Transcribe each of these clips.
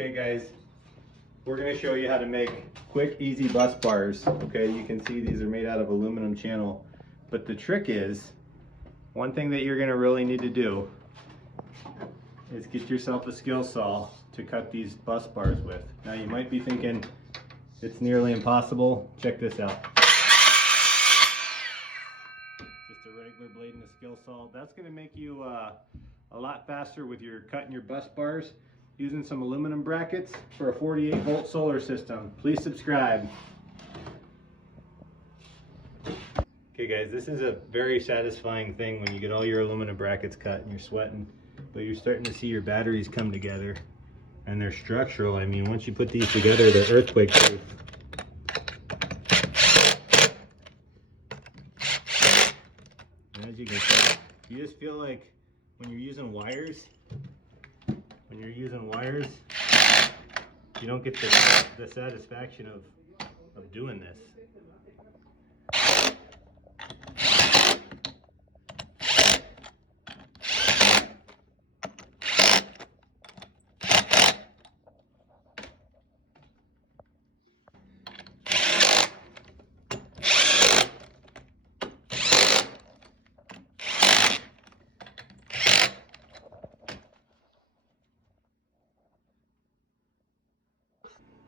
Okay guys, we're going to show you how to make quick, easy bus bars. Okay, you can see these are made out of aluminum channel. But the trick is, one thing that you're going to really need to do is get yourself a skill saw to cut these bus bars with. Now you might be thinking, it's nearly impossible. Check this out. Just a regular blade and a skill saw. That's going to make you a lot faster with your cutting your bus bars using some aluminum brackets for a 48-volt solar system. Please subscribe. Okay guys, this is a very satisfying thing when you get all your aluminum brackets cut and you're sweating, but you're starting to see your batteries come together, and they're structural. I mean, once you put these together, they're earthquake proof. And as you can see, you just feel like when you're using wires, you don't get the satisfaction of doing this.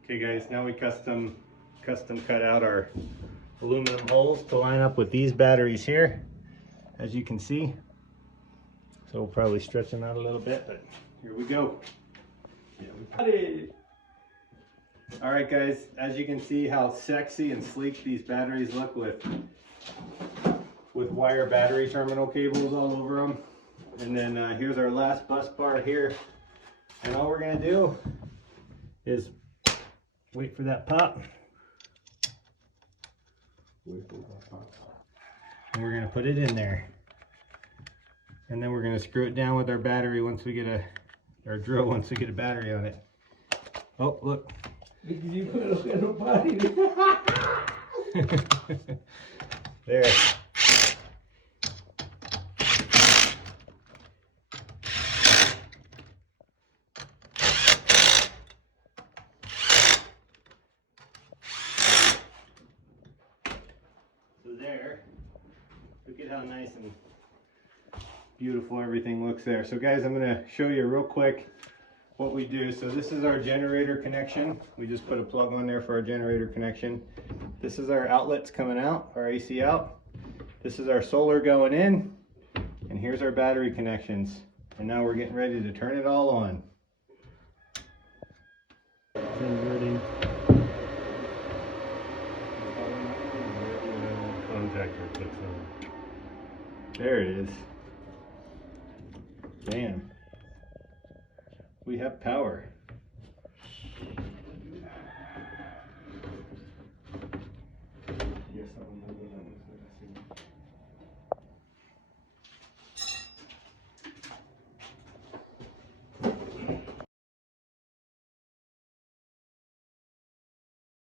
Okay guys, now we custom cut out our aluminum holes to line up with these batteries here, as you can see. So we'll probably stretch them out a little bit, but here we go. Yeah, we got it. All right guys, as you can see how sexy and sleek these batteries look with wire battery terminal cables all over them. And then here's our last bus bar here. And all we're gonna do is wait for that pop. And we're gonna put it in there. And then we're gonna screw it down with our battery once we get our drill once we get a battery on it. Oh, look. You put a little body. There. There, look at how nice and beautiful everything looks there. So guys, I'm going to show you real quick what we do. So this is our generator connection. We just put a plug on there for our generator connection. This is our outlets coming out, our AC out. This is our solar going in, and here's our battery connections. And now we're getting ready to turn it all on. Converting. There it is. Bam. We have power.